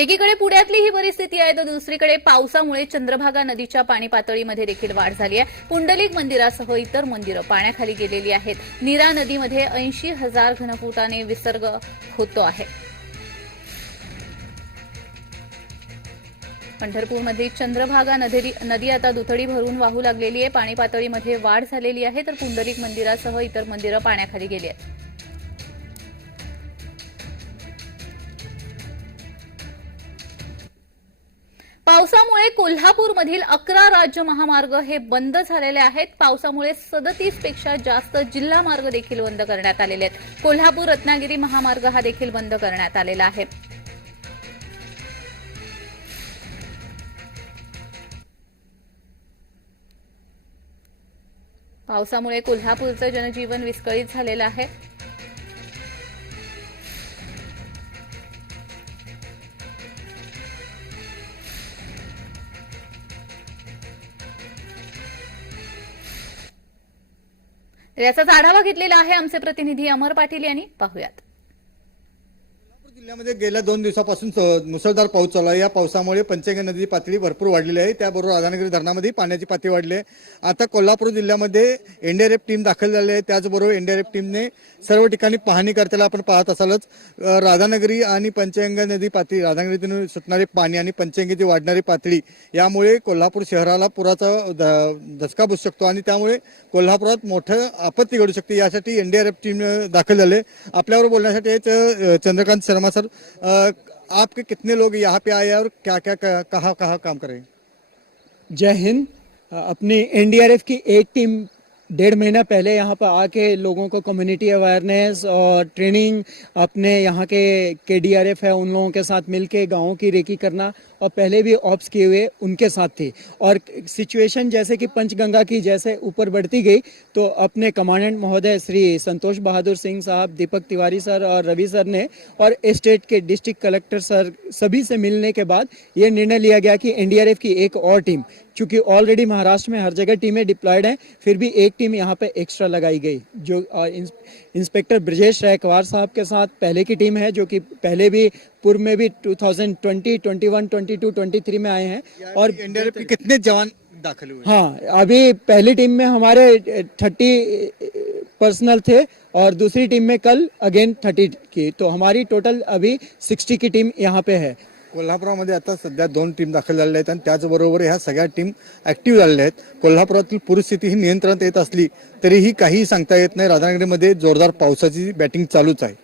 एकीकडे पुण्यातली ही परिस्थिती आहे तर दुसरीकडे पावसामुळे चंद्रभागा नदीच्या पाणी पातळीमध्ये देखील वाढ झाली आहे. पुंडलिक मंदिरासह इतर मंदिरं पाण्याखाली गेलेली आहेत. नीरा नदीमध्ये ऐंशी हजार घनफुटाने विसर्ग होतो आहे. पंढरपूरमध्ये चंद्रभागा नदी नदी आता दुथडी भरून वाहू लागलेली आहे. पाणी पातळीमध्ये वाढ झालेली आहे तर पुंडलिक मंदिरासह इतर मंदिरं पाण्याखाली गेली आहेत. पावसामुळे कोल्हापूरमधील अकरा राज्य महामार्ग हे बंद झालेले आहेत. पावसामुळे सदतीसपेक्षा जास्त जिल्हा मार्ग देखील बंद करण्यात आलेले आहेत. कोल्हापूर रत्नागिरी महामार्ग हा देखील बंद करण्यात आलेला आहे. पावसामुळे कोल्हापूरचं जनजीवन विस्कळीत झालेलं आहे. तर याचाच आढावा घेतलेला आहे आमचे प्रतिनिधी अमर पाटील यांनी. पाहूयात. नागपूर जिल्ह्यामध्ये गेल्या दोन दिवसापासून मुसळधार पाऊस चालू आहे. या पावसामुळे पंचगंगा नदीची पातळी भरपूर वाढलेली आहे. त्याबरोबर राधानगरी धरणामध्ये पाण्याची पातळी वाढली आहे. आता कोल्हापूर जिल्ह्यामध्ये एनडीआरएफ टीम दाखल झाली आहे. त्याचबरोबर एनडीआरएफ टीमने सर्व ठिकाणी पाहणी करताना आपण पाहत असालच. राधानगरी आणि पंचगंगा नदी पातळी राधानगरीतून सुटणारे पाणी आणि पंचगंगेची वाढणारी पातळी यामुळे कोल्हापूर शहराला पुराचा धसका बसू शकतो आणि त्यामुळे कोल्हापुरात मोठं आपत्ती घडू शकते. यासाठी एनडीआरएफ टीम दाखल झाले आपल्यावर बोलण्यासाठी चंद्रकांत शर्मा सर अ, आपके कितने लोग यहाँ पे आए और क्या क्या कहाँ कहाँ काम करें? जय हिंद। अपनी एनडीआरएफ की एक टीम डेढ़ महीना पहले यहाँ पर आके लोगों को कम्युनिटी अवेयरनेस और ट्रेनिंग अपने यहाँ के के डी आर एफ़ है, उन लोगों के साथ मिलके गाँवों की रेकी करना और पहले भी ऑप्स किए हुए उनके साथ थी। और सिचुएशन जैसे कि पंचगंगा की जैसे ऊपर बढ़ती गई तो अपने कमांडेंट महोदय श्री संतोष बहादुर सिंह साहब, दीपक तिवारी सर और रवि सर ने और स्टेट के डिस्ट्रिक्ट कलेक्टर सर सभी से मिलने के बाद ये निर्णय लिया गया कि एनडीआरएफ की एक और टीम क्योंकि ऑलरेडी महाराष्ट्र में हर जगह टीमें डिप्लॉयड हैं फिर भी एक टीम यहाँ पे एक्स्ट्रा लगाई गई। जो इंस्पेक्टर ब्रजेश रायकवार साहब के साथ पहले की टीम है जो कि पहले भी पूर्व में भी 2020, 21, 22, 23 में आए हैं। और एनडीआरएफ के कितने जवान दाखिल हुए? हाँ अभी पहली टीम में हमारे थर्टी पर्सनल थे और दूसरी टीम में कल अगेन थर्टी की। तो हमारी टोटल अभी सिक्सटी की टीम यहाँ पे है। कोल्हापुरामध्ये आता सध्या दोन टीम दाखल झालेल्या आहेत आणि त्याचबरोबर ह्या सगळ्या टीम ऍक्टिव्ह झालेल्या आहेत. कोल्हापुरातील पूरस्थिती ही नियंत्रणात येत असली तरीही काहीही सांगता येत नाही. राधानगरीमध्ये जोरदार पावसाची बॅटिंग चालूच आहे.